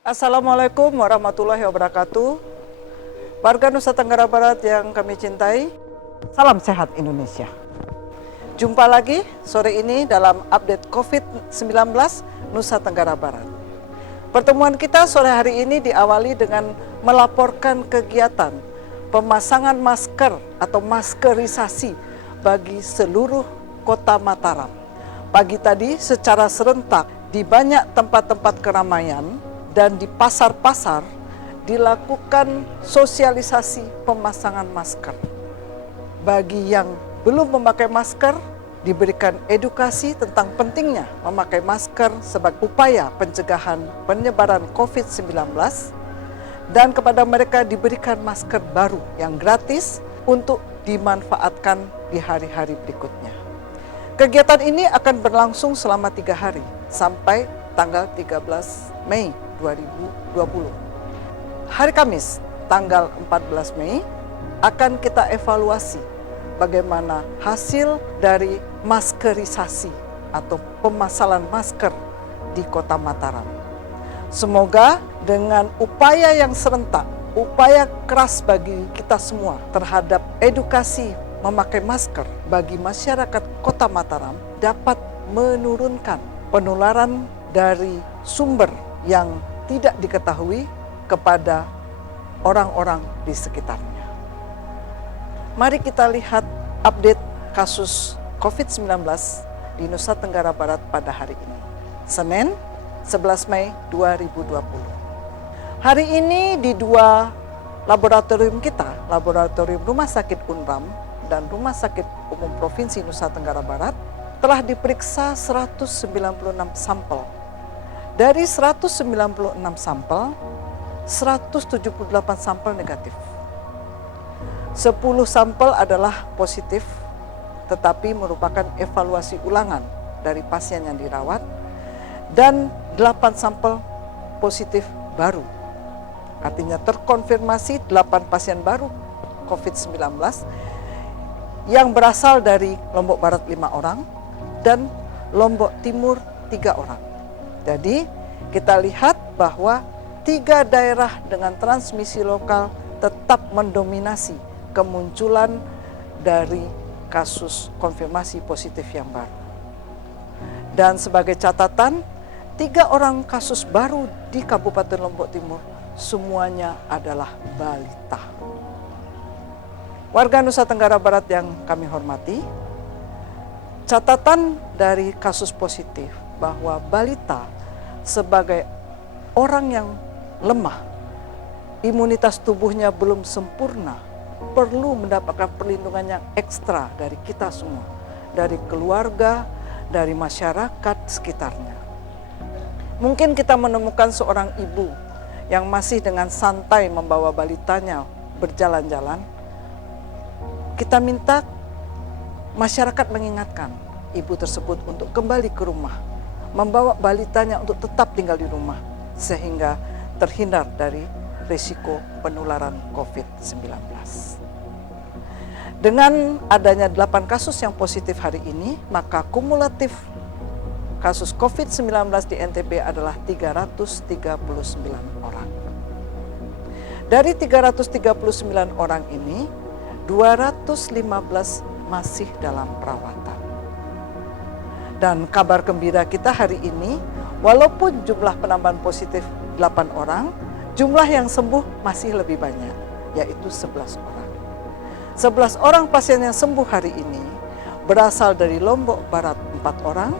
Assalamualaikum warahmatullahi wabarakatuh. Warga Nusa Tenggara Barat yang kami cintai, salam sehat Indonesia. Jumpa lagi sore ini dalam update COVID-19 Nusa Tenggara Barat. Pertemuan kita sore hari ini diawali dengan melaporkan kegiatan pemasangan masker atau maskerisasi bagi seluruh kota Mataram. Pagi tadi secara serentak di banyak tempat-tempat keramaian dan di pasar-pasar dilakukan sosialisasi pemasangan masker. Bagi yang belum memakai masker, diberikan edukasi tentang pentingnya memakai masker sebagai upaya pencegahan penyebaran COVID-19, dan kepada mereka diberikan masker baru yang gratis untuk dimanfaatkan di hari-hari berikutnya. Kegiatan ini akan berlangsung selama 3 hari sampai tanggal 13 Mei 2020. Hari Kamis, tanggal 14 Mei, akan kita evaluasi bagaimana hasil dari maskerisasi atau pemasalan masker di Kota Mataram. Semoga dengan upaya yang serentak, upaya keras bagi kita semua terhadap edukasi memakai masker bagi masyarakat Kota Mataram dapat menurunkan penularan dari sumber yang tidak diketahui kepada orang-orang di sekitarnya. Mari kita lihat update kasus COVID-19 di Nusa Tenggara Barat pada hari ini, Senin 11 Mei 2020. Hari ini di 2 laboratorium kita, Laboratorium Rumah Sakit Unram dan Rumah Sakit Umum Provinsi Nusa Tenggara Barat, telah diperiksa 196 sampel. Dari 196 sampel, 178 sampel negatif. 10 sampel adalah positif, tetapi merupakan evaluasi ulangan dari pasien yang dirawat, dan 8 sampel positif baru. Artinya terkonfirmasi 8 pasien baru COVID-19 yang berasal dari Lombok Barat 5 orang dan Lombok Timur 3 orang. Jadi kita lihat bahwa 3 daerah dengan transmisi lokal tetap mendominasi kemunculan dari kasus konfirmasi positif yang baru. Dan sebagai catatan, 3 orang kasus baru di Kabupaten Lombok Timur semuanya adalah balita. Warga Nusa Tenggara Barat yang kami hormati, catatan dari kasus positif bahwa balita sebagai orang yang lemah, imunitas tubuhnya belum sempurna, perlu mendapatkan perlindungan yang ekstra dari kita semua, dari keluarga, dari masyarakat sekitarnya. Mungkin kita menemukan seorang ibu yang masih dengan santai membawa balitanya berjalan-jalan. Kita minta masyarakat mengingatkan ibu tersebut untuk kembali ke rumah, membawa balitanya untuk tetap tinggal di rumah, sehingga terhindar dari risiko penularan COVID-19. Dengan adanya 8 kasus yang positif hari ini, maka kumulatif kasus COVID-19 di NTB adalah 339 orang. Dari 339 orang ini, 215 masih dalam perawatan. Dan kabar gembira kita hari ini, walaupun jumlah penambahan positif 8 orang, jumlah yang sembuh masih lebih banyak, yaitu 11 orang. 11 orang pasien yang sembuh hari ini berasal dari Lombok Barat 4 orang,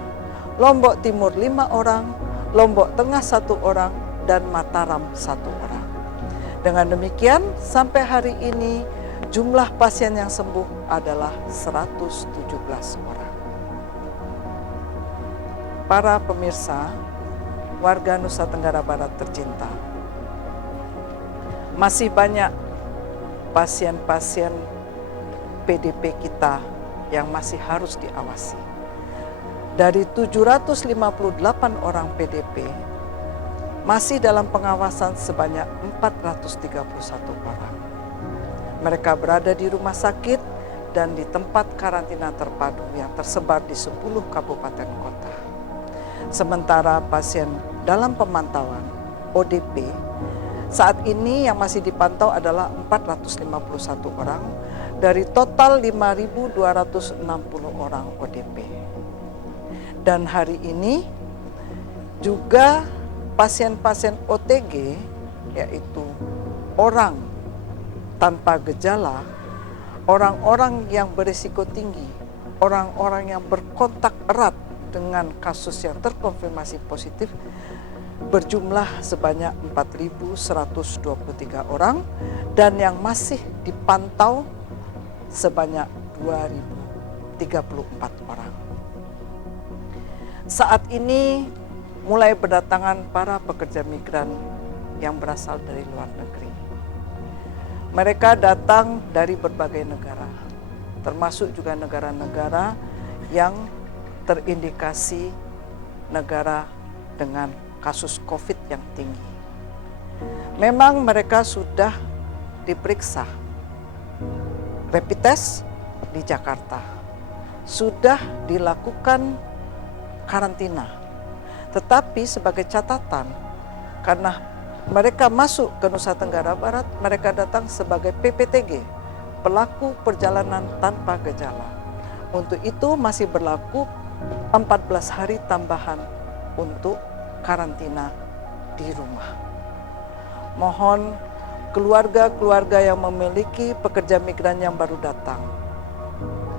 Lombok Timur 5 orang, Lombok Tengah 1 orang, dan Mataram 1 orang. Dengan demikian, sampai hari ini jumlah pasien yang sembuh adalah 117 orang. Para pemirsa, warga Nusa Tenggara Barat tercinta, masih banyak pasien-pasien PDP kita yang masih harus diawasi. Dari 758 orang PDP, masih dalam pengawasan sebanyak 431 orang. Mereka berada di rumah sakit dan di tempat karantina terpadu yang tersebar di 10 kabupaten kota. Sementara pasien dalam pemantauan ODP, saat ini yang masih dipantau adalah 451 orang dari total 5.260 orang ODP. Dan hari ini juga pasien-pasien OTG, yaitu orang tanpa gejala, orang-orang yang berisiko tinggi, orang-orang yang berkontak erat dengan kasus yang terkonfirmasi positif, berjumlah sebanyak 4.123 orang dan yang masih dipantau sebanyak 2.034 orang. Saat ini mulai berdatangan para pekerja migran yang berasal dari luar negeri. Mereka datang dari berbagai negara, termasuk juga negara-negara yang terindikasi negara dengan kasus COVID yang tinggi. Memang mereka sudah diperiksa rapid test di Jakarta, sudah dilakukan karantina. Tetapi sebagai catatan, karena mereka masuk ke Nusa Tenggara Barat, mereka datang sebagai PPTG, pelaku perjalanan tanpa gejala. Untuk itu masih berlaku 14 hari tambahan untuk karantina di rumah. Mohon keluarga-keluarga yang memiliki pekerja migran yang baru datang,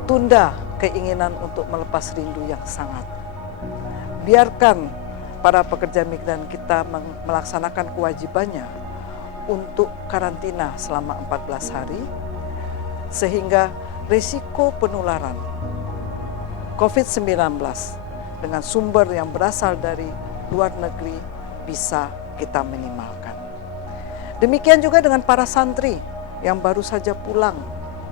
tunda keinginan untuk melepas rindu yang sangat. Biarkan para pekerja migran kita melaksanakan kewajibannya untuk karantina selama 14 hari, sehingga risiko penularan COVID-19 dengan sumber yang berasal dari luar negeri bisa kita minimalkan. Demikian juga dengan para santri yang baru saja pulang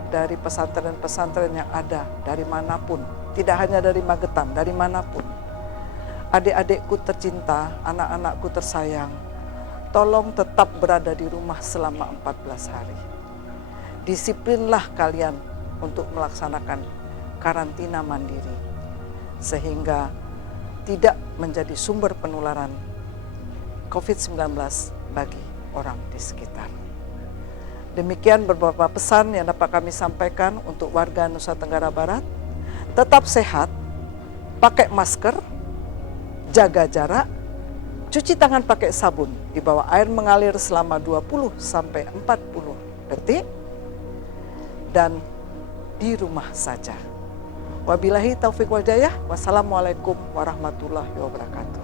dari pesantren-pesantren yang ada dari manapun, tidak hanya dari Magetan, dari manapun. Adik-adikku tercinta, anak-anakku tersayang, tolong tetap berada di rumah selama 14 hari. Disiplinlah kalian untuk melaksanakan karantina mandiri, sehingga tidak menjadi sumber penularan COVID-19 bagi orang di sekitar. Demikian beberapa pesan yang dapat kami sampaikan untuk warga Nusa Tenggara Barat. Tetap sehat, pakai masker, jaga jarak, cuci tangan pakai sabun di bawah air mengalir selama 20 sampai 40 detik, dan di rumah saja. Wabillahi taufiq wal hidayah. Wassalamualaikum warahmatullahi wabarakatuh.